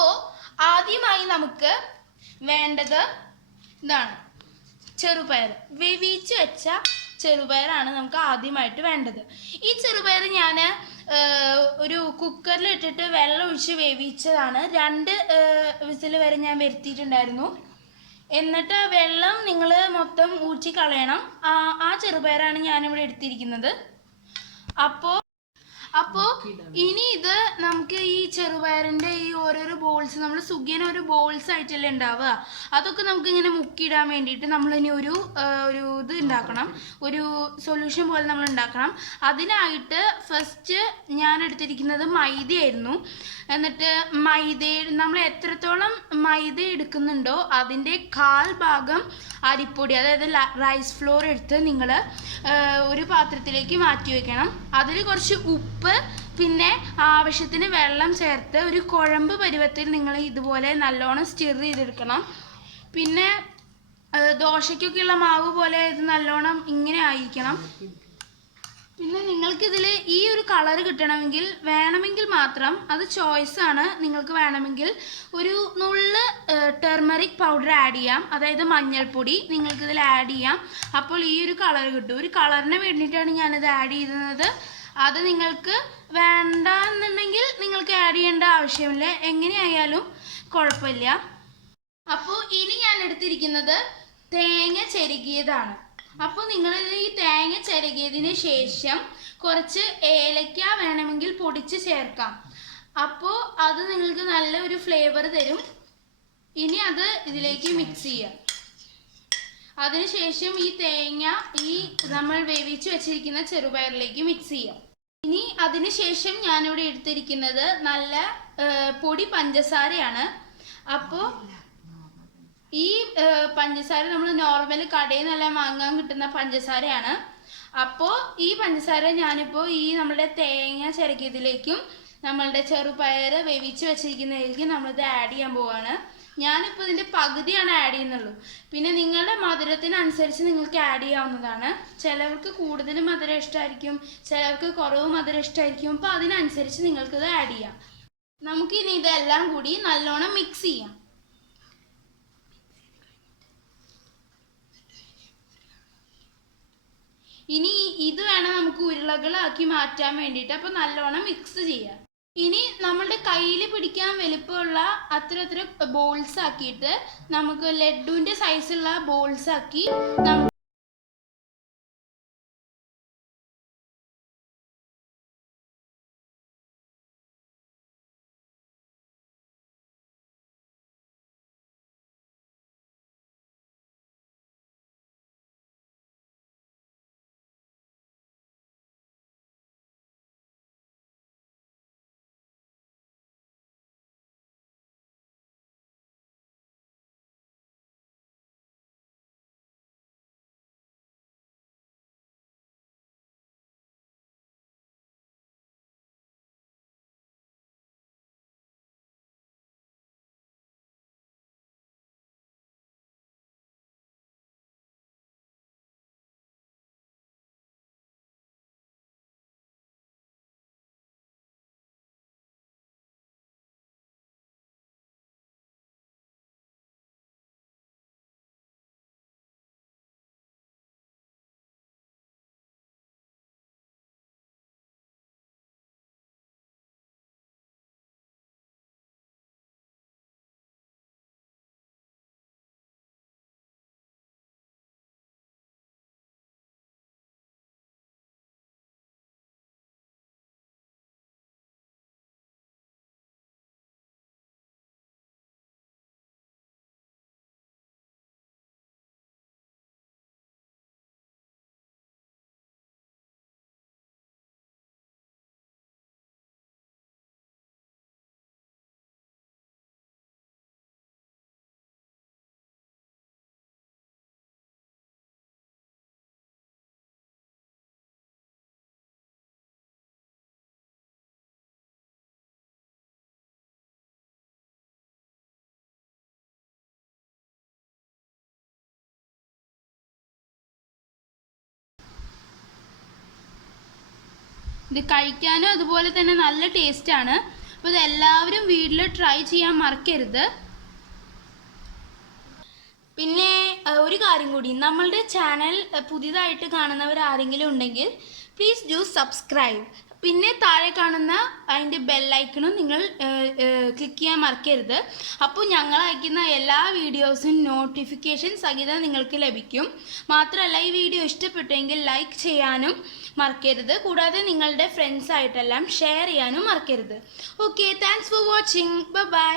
അപ്പോൾ ആദ്യമായി നമുക്ക് വേണ്ടത് ഇതാണ്, ചെറുപയർ. വേവിച്ച് വെച്ച ചെറുപയറാണ് നമുക്ക് ആദ്യമായിട്ട് വേണ്ടത്. ഈ ചെറുപയർ ഞാൻ ഒരു കുക്കറിൽ ഇട്ടിട്ട് വെള്ളം ഒഴിച്ച് വേവിച്ചതാണ്. 2 വിസിൽ വരെ ഞാൻ വരുത്തിയിട്ടുണ്ടായിരുന്നു. എന്നിട്ട് വെള്ളം നിങ്ങൾ മൊത്തം ഊറ്റി കളയണം. ആ ചെറുപയറാണ് ഞാനിവിടെ എടുത്തിരിക്കുന്നത്. അപ്പോൾ ഇനി ഇത് നമുക്ക് ഈ ചെറുപയറിൻ്റെ ഈ ഓരോരോ ബോൾസ്, നമ്മൾ സുഖിയൻ ഒരു ബോൾസ് ആയിട്ടല്ലേ ഉണ്ടാവുക, അതൊക്കെ നമുക്ക് ഇങ്ങനെ മുക്കിയിടാൻ വേണ്ടിയിട്ട് നമ്മളിനി ഒരു ഇത് ഉണ്ടാക്കണം, ഒരു സൊല്യൂഷൻ പോലെ നമ്മൾ ഉണ്ടാക്കണം. അതിനായിട്ട് ഫസ്റ്റ് ഞാൻ എടുത്തിരിക്കുന്നത് മൈദയായിരുന്നു. എന്നിട്ട് നമ്മൾ എത്രത്തോളം മൈദ എടുക്കുന്നുണ്ടോ അതിൻ്റെ 1/4 ഭാഗം അരിപ്പൊടി, അതായത് റൈസ് ഫ്ലോർ എടുത്ത് നിങ്ങൾ ഒരു പാത്രത്തിലേക്ക് മാറ്റി വയ്ക്കണം. അതിൽ കുറച്ച് ഉപ്പ്, പിന്നെ ആവശ്യത്തിന് വെള്ളം ചേർത്ത് ഒരു കുഴമ്പ് പരുവത്തിൽ നിങ്ങൾ ഇതുപോലെ നല്ലോണം സ്റ്റിർ ചെയ്തെടുക്കണം. പിന്നെ ദോശയ്ക്കൊക്കെയുള്ള മാവ് പോലെ ഇത് നല്ലോണം ഇങ്ങനെ ആയിരിക്കണം. പിന്നെ നിങ്ങൾക്കിതിൽ ഈ ഒരു കളർ കിട്ടണമെങ്കിൽ വേണമെങ്കിൽ മാത്രം, അത് ചോയ്സാണ്, നിങ്ങൾക്ക് വേണമെങ്കിൽ ഒരു നുള്ള് ടെർമറിക് പൗഡർ ആഡ് ചെയ്യാം, അതായത് മഞ്ഞൾപ്പൊടി നിങ്ങൾക്കിതിൽ ആഡ് ചെയ്യാം. അപ്പോൾ ഈ ഒരു കളർ കിട്ടും. ഒരു കളറിന് വേണ്ടിയിട്ടാണ് ഞാനിത് ആഡ് ചെയ്യുന്നത്. അത് നിങ്ങൾക്ക് വേണ്ട എന്നുണ്ടെങ്കിൽ നിങ്ങൾക്ക് ആഡ് ചെയ്യേണ്ട ആവശ്യമില്ല, എങ്ങനെയായാലും കുഴപ്പമില്ല. അപ്പോൾ ഇനി ഞാൻ എടുത്തിരിക്കുന്നത് തേങ്ങ ചിരകിയതാണ്. അപ്പോൾ നിങ്ങൾ ഈ തേങ്ങ ചിരകിയതിന് ശേഷം കുറച്ച് ഏലക്ക വേണമെങ്കിൽ പൊടിച്ച് ചേർക്കാം. അപ്പോൾ അത് നിങ്ങൾക്ക് നല്ല ഒരു ഫ്ലേവർ തരും. ഇനി അത് ഇതിലേക്ക് മിക്സ് ചെയ്യാം. അതിനുശേഷം ഈ തേങ്ങ ഈ നമ്മൾ വേവിച്ച് വെച്ചിരിക്കുന്ന ചെറുപയറിലേക്ക് മിക്സ് ചെയ്യാം. ഇനി അതിനുശേഷം ഞാനിവിടെ എടുത്തിരിക്കുന്നത് നല്ല പൊടി പഞ്ചസാരയാണ്. അപ്പോൾ ഈ പഞ്ചസാര നമ്മൾ നോർമൽ കടയിൽ നല്ല വാങ്ങാൻ കിട്ടുന്ന പഞ്ചസാരയാണ്. അപ്പോൾ ഈ പഞ്ചസാര ഞാനിപ്പോൾ ഈ നമ്മളുടെ തേങ്ങ ചിരകിയതിലേക്കും നമ്മളുടെ ചെറുപയർ വേവിച്ച് വെച്ചിരിക്കുന്നതിലേക്കും നമ്മളിത് ആഡ് ചെയ്യാൻ പോവുകയാണ്. ഞാനിപ്പോൾ ഇതിൻ്റെ പകുതിയാണ് ആഡ് ചെയ്യുന്നുള്ളൂ. പിന്നെ നിങ്ങളുടെ മധുരത്തിനനുസരിച്ച് നിങ്ങൾക്ക് ആഡ് ചെയ്യാവുന്നതാണ്. ചിലവർക്ക് കൂടുതൽ മധുരം ഇഷ്ടമായിരിക്കും, ചിലവർക്ക് കുറവ് മധുരം ഇഷ്ടമായിരിക്കും. അപ്പോൾ അതിനനുസരിച്ച് നിങ്ങൾക്കിത് ആഡ് ചെയ്യാം. നമുക്കിനി ഇതെല്ലാം കൂടി നല്ലോണം മിക്സ് ചെയ്യാം. ഇനി ഇത് വേണം നമുക്ക് ഉരുളകളാക്കി മാറ്റാൻ വേണ്ടിയിട്ട്. അപ്പോൾ നല്ലോണം മിക്സ് ചെയ്യാം. ഇനി നമ്മളുടെ കയ്യിൽ പിടിക്കാൻ വലിപ്പമുള്ള അത്ര ബോൾസ് ആക്കിയിട്ട് നമുക്ക് ലഡുവിൻ്റെ സൈസുള്ള ബോൾസ് ആക്കി ഇത് കഴിക്കാനും അതുപോലെ തന്നെ നല്ല ടേസ്റ്റാണ്. അപ്പോൾ ഇതെല്ലാവരും വീട്ടിൽ ട്രൈ ചെയ്യാൻ മറക്കരുത്. പിന്നെ ഒരു കാര്യം കൂടി, നമ്മളുടെ ചാനൽ പുതിയതായിട്ട് കാണുന്നവർ ആരെങ്കിലും ഉണ്ടെങ്കിൽ പ്ലീസ് ഡു സബ്സ്ക്രൈബ്. പിന്നെ താഴെ കാണുന്ന അതിൻ്റെ ബെല്ലൈക്കണും നിങ്ങൾ ക്ലിക്ക് ചെയ്യാൻ മറക്കരുത്. അപ്പോൾ ഞങ്ങൾ അയക്കുന്ന എല്ലാ വീഡിയോസും നോട്ടിഫിക്കേഷൻ സഹിതം നിങ്ങൾക്ക് ലഭിക്കും. മാത്രമല്ല, ഈ വീഡിയോ ഇഷ്ടപ്പെട്ടെങ്കിൽ ലൈക്ക് ചെയ്യാനും മറക്കരുത്. കൂടാതെ നിങ്ങളുടെ ഫ്രണ്ട്സായിട്ടെല്ലാം ഷെയർ ചെയ്യാനും മറക്കരുത്. Okay, thanks for watching. By.